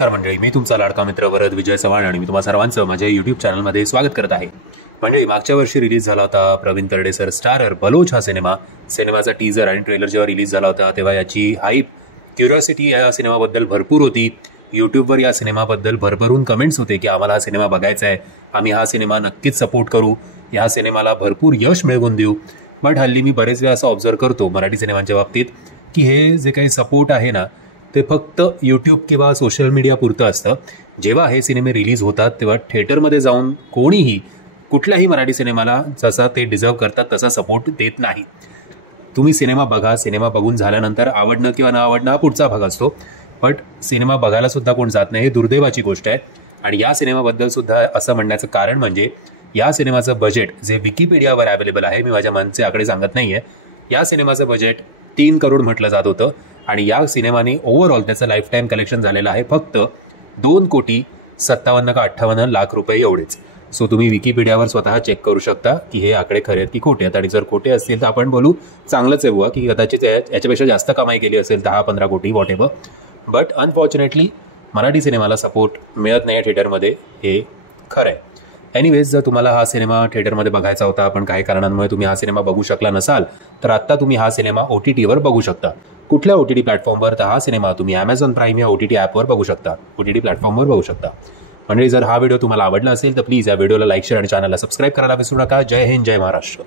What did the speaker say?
तर मंडळी, मी तुमचा लाडका मित्र वरद विजय चव्हाण आणि मी तुम्हा सर्वांचं माझ्या यूट्यूब चॅनलमध्ये स्वागत करत आहे. मंडळी, मागच्या वर्षी रिलीज झाला होता प्रवीण तरडे सर स्टारर बलोच हा सिनेमाचा टीजर आणि ट्रेलर जेव्हा रिलीज झाला होता तेव्हा याची हाईप, क्युरिओसिटी या सिनेमाबद्दल भरपूर होती. यूट्यूबवर या सिनेमाबद्दल भरभरून कमेंट्स होते की आम्हाला हा सिनेमा बघायचा आहे, आम्ही हा सिनेमा नक्कीच सपोर्ट करू, या सिनेमाला भरपूर यश मिळवून देऊ. बट हल्ली मी बरेच वेळा असं ऑब्झर्व करतो मराठी सिनेमांच्या बाबतीत की हे जे काही सपोर्ट आहे ना ते फक्त यूट्यूब किंवा सोशल मीडिया पुरतं असतं. जेव्हा हे सिनेमे रिलीज होतात तेव्हा थिएटरमध्ये जाऊन कोणीही कुठल्याही मराठी सिनेमाला जसा ते डिझर्व करतात तसा सपोर्ट देत नाही. तुम्ही सिनेमा बघा, सिनेमा बघून झाल्यानंतर आवडणं किंवा न आवडणं हा पुढचा भाग असतो, बट सिनेमा बघायला सुद्धा कोण जात नाही, हे दुर्दैवाची गोष्ट आहे. आणि या सिनेमाबद्दल सुद्धा असं म्हणण्याचं कारण म्हणजे या सिनेमाचं बजेट जे विकिपीडियावर अवेलेबल आहे, मी माझ्या मनचे आकडे सांगत नाही आहे, या सिनेमाचं बजेट 3 करोड म्हटलं जात होतं आणि या सिनेमाने ओव्हरऑल त्याचं लाईफ टाईम कलेक्शन झालेलं आहे फक्त 2,57 का 58 लाख रुपये एवढेच. सो तुम्ही विकिपीडियावर स्वतः चेक करू शकता की हे आकडे खरे आहेत की खोटे आहेत. आणि जर खोटे असतील तर आपण बोलू चांगलंच आहे बुवा की कदाचित याच्यापेक्षा जास्त कमाई केली असेल 10-15 कोटी what ever. But unfortunately Marathi सिनेमाला सपोर्ट मिळत नाही आहे थिएटरमध्ये, हे खरं आहे. एनिवेज, जर तुम्हाला हा सिनेमा थिएटरमध्ये बघायचा होता पण काही कारणांमुळे तुम्ही हा सिनेमा बघू शकला नसाल तर आत्ता तुम्ही हा सिनेमा OTTवर बघू शकता. कुठल्या OTT प्लॅटफॉर्मवर? तर हा सिनेमा तुम्ही Amazon प्राईम या OTT ॲपवर बघू शकता, OTT प्लॅटफॉर्मवर बघू शकता. म्हणजे जर हा व्हिडिओ तुम्हाला आवडला असेल तर प्लीज या व्हिडिओला लाईक, शेअर आणि चॅनलला सबस्क्राईब करायला विसरू नका. जय हिंद, जय महाराष्ट्र.